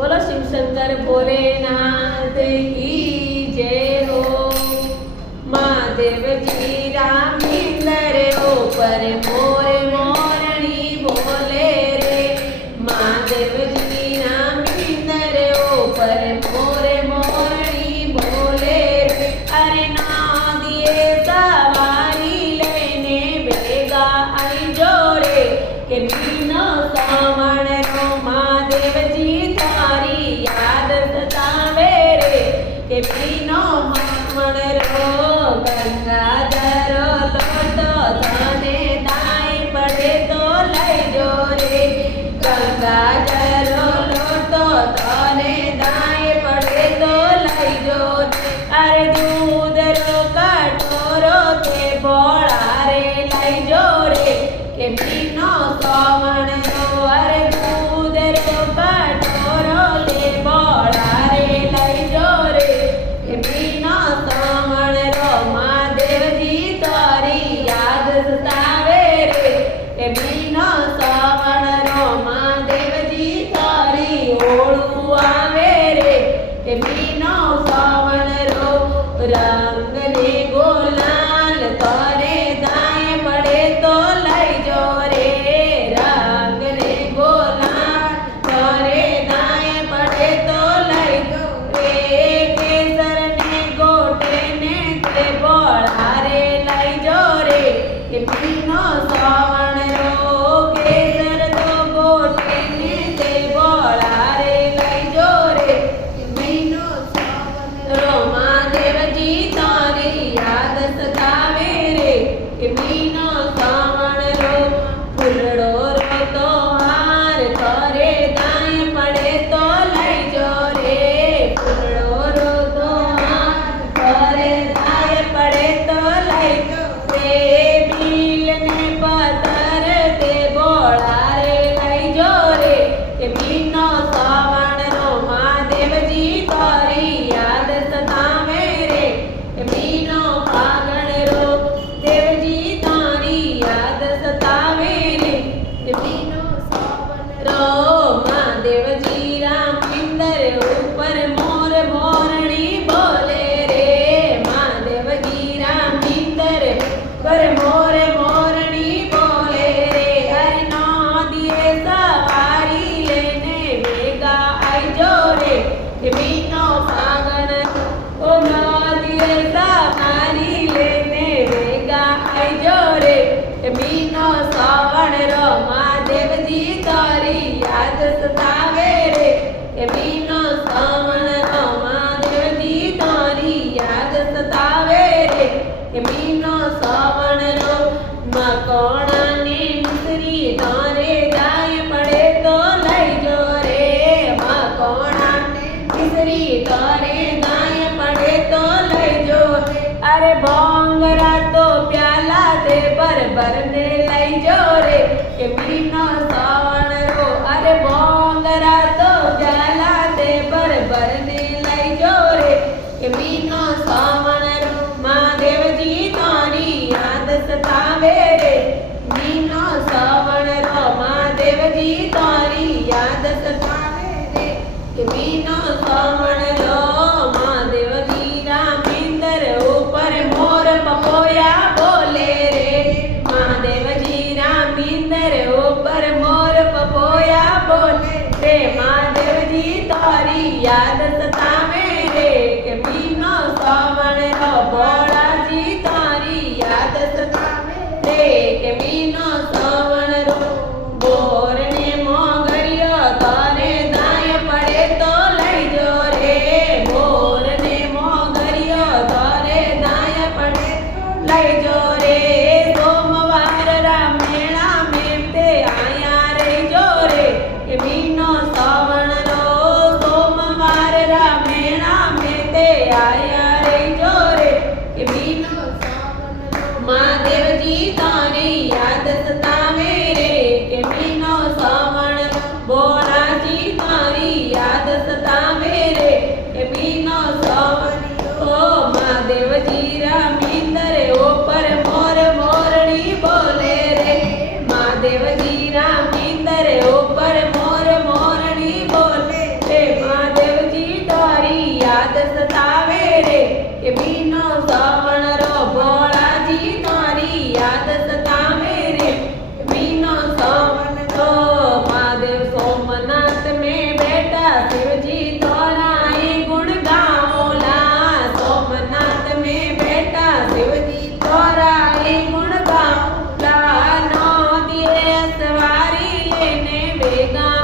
बोलो शिव शंकर भोलेनाथ की जय हो। महादेव जी राम इंद्र ऊपर मोर मोरनी बोले रे। महादेव जी राम इंद्र ऊपर मोर मोरनी बोले रे। अरे ना दिए सवारी लेने बेगा आई जोरे के मीनो सावण रो महादेव जी तारी याद सतावे रे के मीनो सावण रो। गंगाधर लोटो तने दाए पड़े तो लई जो रे। गंगाधर लोटो तने दाए पड़े तो लई जो रे। अरे दूध रो कटोरो के बोड़ा रे लई जो रे के मीनो सावण रो। अरे दूध रो कटोरो ले बोड़ा रे लई जो रे के मीनो सावण रो। महादेव जी तारी याद सतावे रे के मीनो सावण रो। महादेव जी तारी ओळू आवे रे के मीनो सावण रो। रंग ने गोलाल तारे दाए पड़े तो लई जो रे। रंग ने गोलाल तारे दाए पड़े तो लई जो रे। केसर ने गोटे ने ते बोड़ा रे लई जो रे के मीनो सावण रो। केसर तो गोटे ने ते बोड़ा रे लई जो रे के मीनो सावण रो। महादेव जी तारी याद सतावे रे के मीनो सावण रो। फूलड़ो रो तो हार तारे दाए पड़े तो लई जो रे। फूलड़ो रो तो हार तारे दाए पड़े तो लई जो रे। बील ने पत्थर ते बोड़ा रे लई जो रे के मीनो सावण रो। महादेव जी तारी याद सतावे रे के मीनो फागण रो। देव जी तारी याद सतावे रे के मीनो सावण रो। महादेव जी राम इंद्र ऊपर मोर मोरनी बोले रे। महादेव जी राम इंद्र ऊपर मोर मोरनी बोले रे। हरि ना दिए सवारी लेने बेगा आई जो रे के मीनो फागण ओ। ना दिए सवारी लेने बेगा आई जो रे के मीनो सावण रो। महादेव जी तारी याद सतावे रे के मीनो सावण रो। महादेव जी तारी याद सतावे रे के मीनो सावण रो। मकोड़ा ने मिसरी तारे दाए पड़े तो लई जो रे। मकोड़ा ने मिसरी तारे दाए पड़े तो लई जो रे। अरे भोंगरा तो प्याला दे भर ने लई जो रे के मीनो सावण रो। अरे भोंगरा तो प्याला दे भर ने लई जो रे के मीनो सावण रो। महादेव जी तारी याद सतावे रे मीनो सावण रो। महादेव जी तारी याद सतावे रे के मीनो सावण रो। महादेव जी राम इंद्र ऊपर मोर पपोया बोले रे। महादेव जी राम इंद्र ऊपर मोर पपोया बोले रे। महादेव जी तारी याद सतावे रे के मीनो सावण रो। भोला जी तारी याद सतावे रे के मीनो सावण रो। बोर ने मोगरियो तारे दाए पड़े तो लई जो रे। बोर ने मोगरियो तारे दाए पड़े तो लई जो रे। सोमवार रा मेला में ते आया रे जो रे के मीनो सावण रो। सोमवार रा કે બીનો શ્રવણ રો ભોળાજી તારી યાદ સતાવે રે બીનો શ્રવણ રો મહાદેવ સોમનાથ में બેઠા શિવજી તોરાએ ગુણ ગાઓલા સોમનાથ में બેઠા શિવજી તોરાએ ગુણ ગાઓલા નો દિયે સવારી લેને વેગા